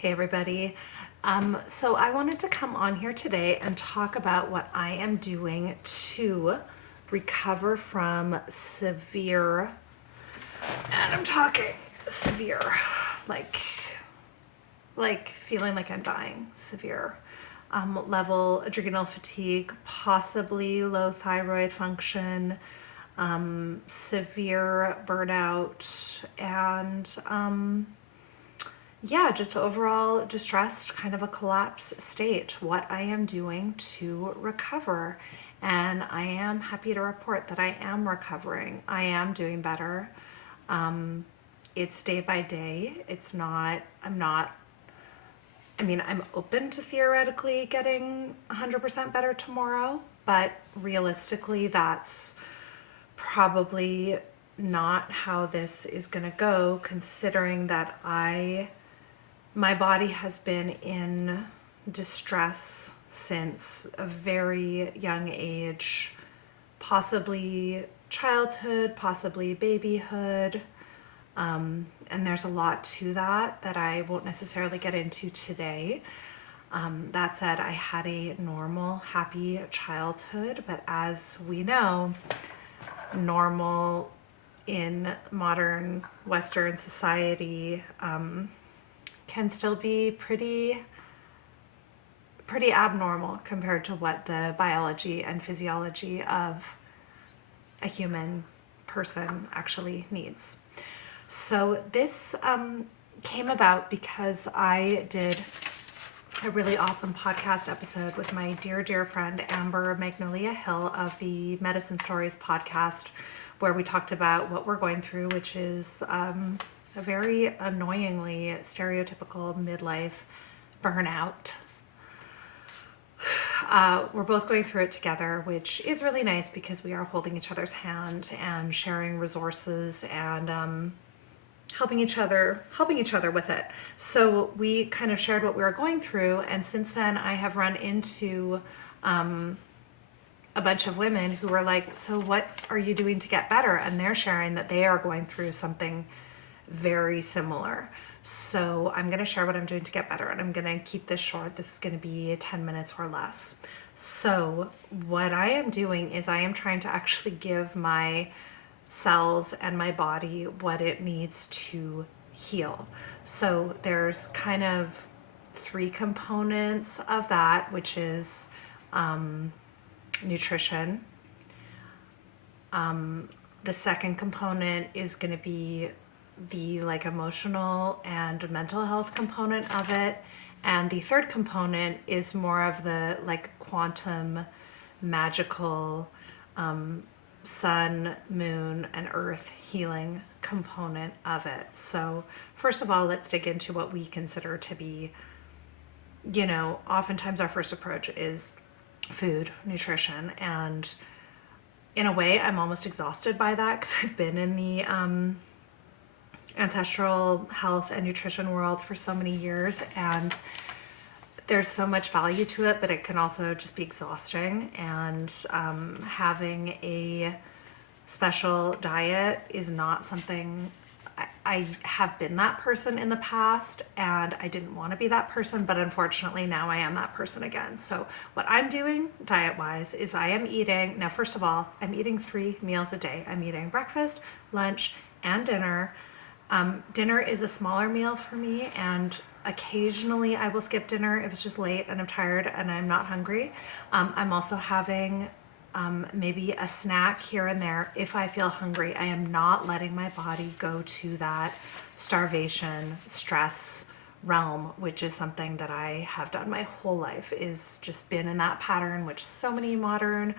Hey everybody. So I wanted to come on here today and talk about what I am doing to recover from severe, and I'm talking severe, like like feeling like I'm dying, severe level adrenal fatigue, possibly low thyroid function, severe burnout, and yeah, just overall distressed, kind of a collapse state. What I am doing to recover. And I am happy to report that I am recovering. I am doing better. It's day by day. I'm open to theoretically getting 100% better tomorrow, but realistically, that's probably not how this is going to go, considering that my body has been in distress since a very young age, possibly childhood, possibly babyhood. And there's a lot to that I won't necessarily get into today. That said, I had a normal, happy childhood, but as we know, normal in modern Western society can still be pretty abnormal compared to what the biology and physiology of a human person actually needs. So this came about because I did a really awesome podcast episode with my dear friend Amber Magnolia Hill of the Medicine Stories podcast, where we talked about what we're going through, which is a very annoyingly stereotypical midlife burnout. We're both going through it together, which is really nice because we are holding each other's hand and sharing resources and helping each other with it. So we kind of shared what we were going through, and since then I have run into a bunch of women who were like, so what are you doing to get better? And they're sharing that they are going through something very similar. So I'm going to share what I'm doing to get better, and I'm going to keep this short. This is going to be 10 minutes or less. So what I am doing is I am trying to actually give my cells and my body what it needs to heal. So there's kind of three components of that, which is nutrition. The second component is going to be the like emotional and mental health component of it, and the third component is more of the like quantum magical sun, moon, and earth healing component of it. So first of all, let's dig into what we consider to be, oftentimes our first approach is food, nutrition, and in a way I'm almost exhausted by that because I've been in the ancestral health and nutrition world for so many years, and there's so much value to it, but it can also just be exhausting. And having a special diet is not something. I have been that person in the past, and I didn't want to be that person, but unfortunately now I am that person again. So what I'm doing diet-wise is I am eating, now first of all, I'm eating 3 meals a day. I'm eating breakfast, lunch, and dinner. Dinner is a smaller meal for me, and occasionally I will skip dinner if it's just late and I'm tired and I'm not hungry. I'm also having maybe a snack here and there if I feel hungry. I am not letting my body go to that starvation, stress realm, which is something that I have done my whole life, is just been in that pattern, which so many modern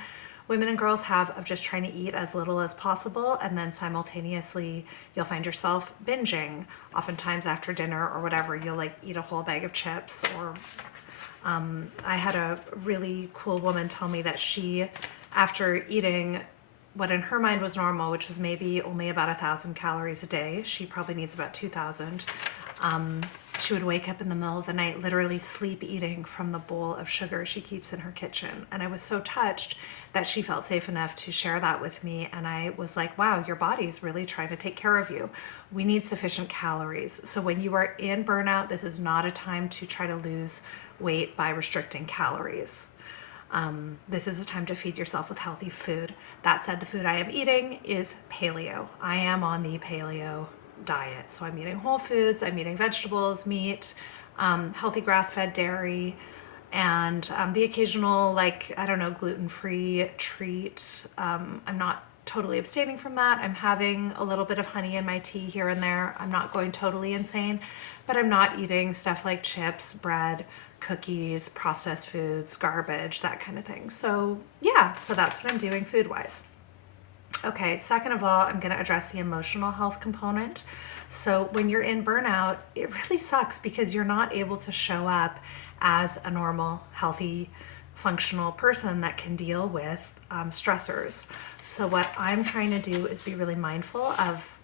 women and girls have, of just trying to eat as little as possible, and then simultaneously you'll find yourself binging. Oftentimes after dinner or whatever, you'll like eat a whole bag of chips. Or I had a really cool woman tell me that she, after eating what in her mind was normal, which was maybe only about 1,000 calories a day, she probably needs about 2,000. She would wake up in the middle of the night, literally sleep eating from the bowl of sugar she keeps in her kitchen. And I was so touched that she felt safe enough to share that with me. And I was like, wow, your body's really trying to take care of you. We need sufficient calories. So when you are in burnout, this is not a time to try to lose weight by restricting calories. This is a time to feed yourself with healthy food. That said, the food I am eating is paleo. I am on the paleo diet. So I'm eating whole foods, I'm eating vegetables, meat, healthy grass-fed dairy, and the occasional, like, I don't know, gluten-free treat. I'm not totally abstaining from that. I'm having a little bit of honey in my tea here and there. I'm not going totally insane, but I'm not eating stuff like chips, bread, cookies, processed foods, garbage, that kind of thing. So yeah, so that's what I'm doing food-wise. Okay, second of all, I'm going to address the emotional health component. So when you're in burnout, it really sucks because you're not able to show up as a normal, healthy, functional person that can deal with stressors. So what I'm trying to do is be really mindful of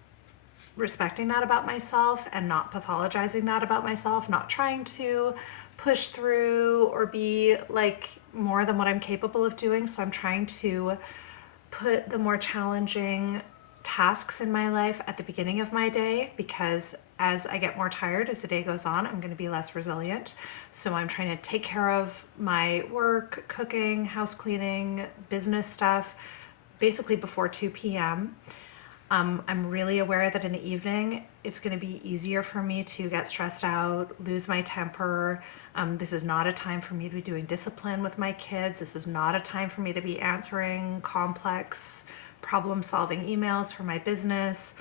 respecting that about myself and not pathologizing that about myself, not trying to push through or be like more than what I'm capable of doing. So I'm trying to put the more challenging tasks in my life at the beginning of my day, because as I get more tired as the day goes on, I'm going to be less resilient. So I'm trying to take care of my work, cooking, house cleaning, business stuff, basically before 2 p.m. I'm really aware that in the evening, it's going to be easier for me to get stressed out, lose my temper. This is not a time for me to be doing discipline with my kids. This is not a time for me to be answering complex problem-solving emails for my business.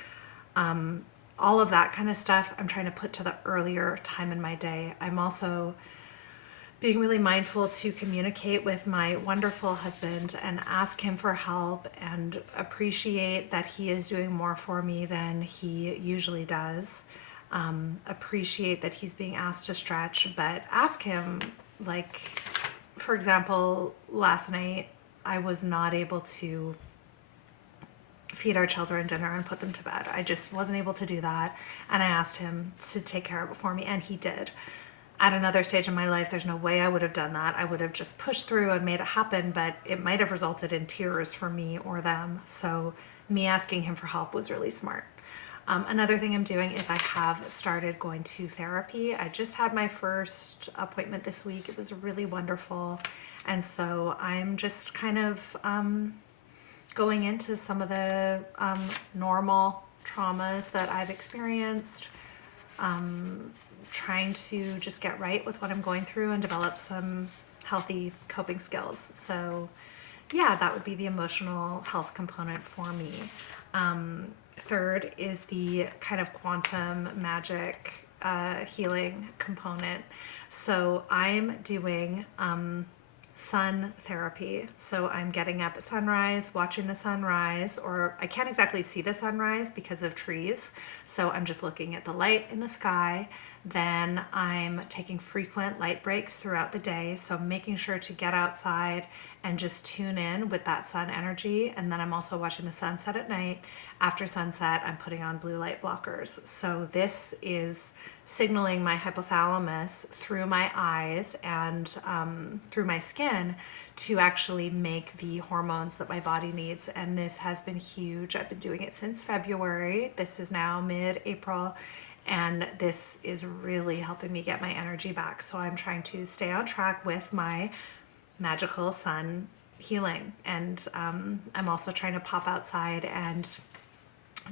All of that kind of stuff I'm trying to put to the earlier time in my day. I'm also being really mindful to communicate with my wonderful husband and ask him for help and appreciate that he is doing more for me than he usually does. Appreciate that he's being asked to stretch, but ask him, like, for example, last night I was not able to feed our children dinner and put them to bed. I just wasn't able to do that. And I asked him to take care of it for me, and he did. At another stage in my life, there's no way I would have done that. I would have just pushed through and made it happen, but it might have resulted in tears for me or them. So me asking him for help was really smart. Another thing I'm doing is I have started going to therapy. I just had my first appointment this week. It was really wonderful. And so I'm just kind of going into some of the normal traumas that I've experienced, trying to just get right with what I'm going through and develop some healthy coping skills. So yeah, that would be the emotional health component for me. Third is the kind of quantum magic healing component. So I'm doing sun therapy. So I'm getting up at sunrise, watching the sunrise, or I can't exactly see the sunrise because of trees. So I'm just looking at the light in the sky. Then I'm taking frequent light breaks throughout the day. So I'm making sure to get outside and just tune in with that sun energy. And then I'm also watching the sunset at night. After sunset, I'm putting on blue light blockers. So this is signaling my hypothalamus through my eyes and through my skin to actually make the hormones that my body needs. And this has been huge. I've been doing it since February. This is now mid-April. And this is really helping me get my energy back. So I'm trying to stay on track with my magical sun healing. And I'm also trying to pop outside and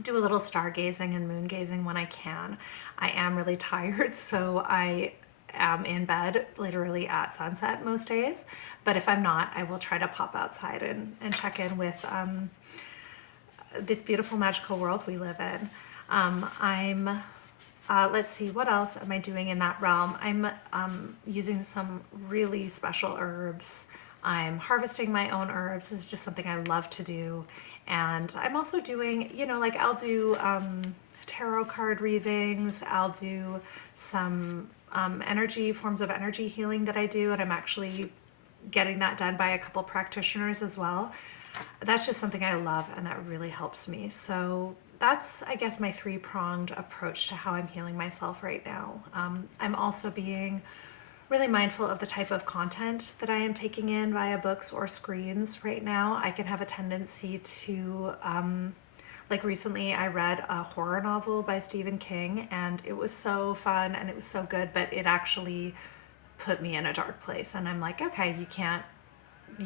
do a little stargazing and moon gazing when I can. I am really tired, so I am in bed literally at sunset most days. But if I'm not, I will try to pop outside and check in with this beautiful magical world we live in. Let's see, what else am I doing in that realm? I'm using some really special herbs. I'm harvesting my own herbs. This is just something I love to do. And I'm also doing, like I'll do tarot card readings. I'll do some forms of energy healing that I do. And I'm actually getting that done by a couple practitioners as well. That's just something I love, and that really helps me. So that's, I guess, my three-pronged approach to how I'm healing myself right now. I'm also being really mindful of the type of content that I am taking in via books or screens right now. I can have a tendency to, like recently I read a horror novel by Stephen King, and it was so fun and it was so good, but it actually put me in a dark place. And I'm like, okay, you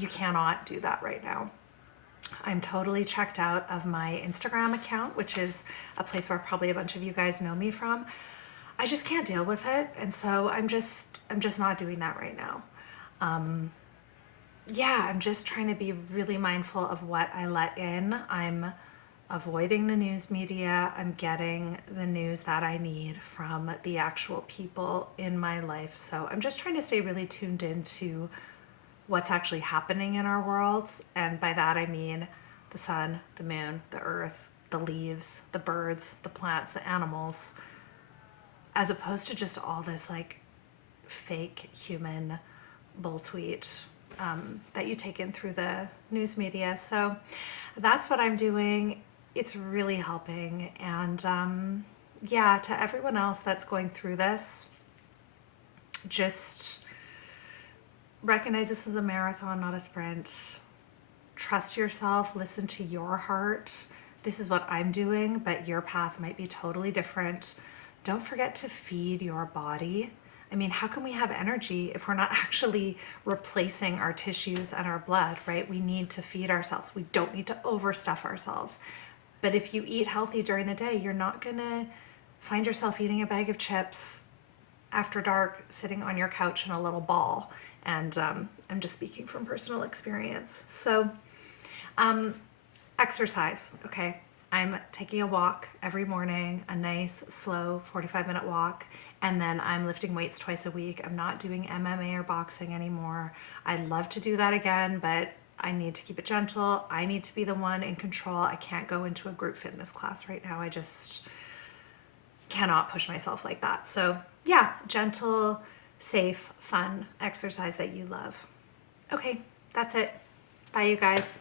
cannot do that right now. I'm totally checked out of my Instagram account, which is a place where probably a bunch of you guys know me from. I just can't deal with it, and so I'm just not doing that right now. Yeah, I'm just trying to be really mindful of what I let in. I'm avoiding the news media. I'm getting the news that I need from the actual people in my life. So I'm just trying to stay really tuned into what's actually happening in our world. And by that, I mean the sun, the moon, the earth, the leaves, the birds, the plants, the animals, as opposed to just all this like fake human bull tweet that you take in through the news media. So that's what I'm doing. It's really helping. And yeah, to everyone else that's going through this, just recognize this is a marathon, not a sprint. Trust yourself, listen to your heart. This is what I'm doing, but your path might be totally different. Don't forget to feed your body. I mean, how can we have energy if we're not actually replacing our tissues and our blood, right? We need to feed ourselves. We don't need to overstuff ourselves. But if you eat healthy during the day, you're not gonna find yourself eating a bag of chips after dark, sitting on your couch in a little ball. And I'm just speaking from personal experience. So exercise, okay? I'm taking a walk every morning, a nice, slow 45-minute walk, and then I'm lifting weights twice a week. I'm not doing MMA or boxing anymore. I'd love to do that again, but I need to keep it gentle. I need to be the one in control. I can't go into a group fitness class right now. I just cannot push myself like that. So yeah, gentle, safe, fun exercise that you love. Okay, that's it. Bye, you guys.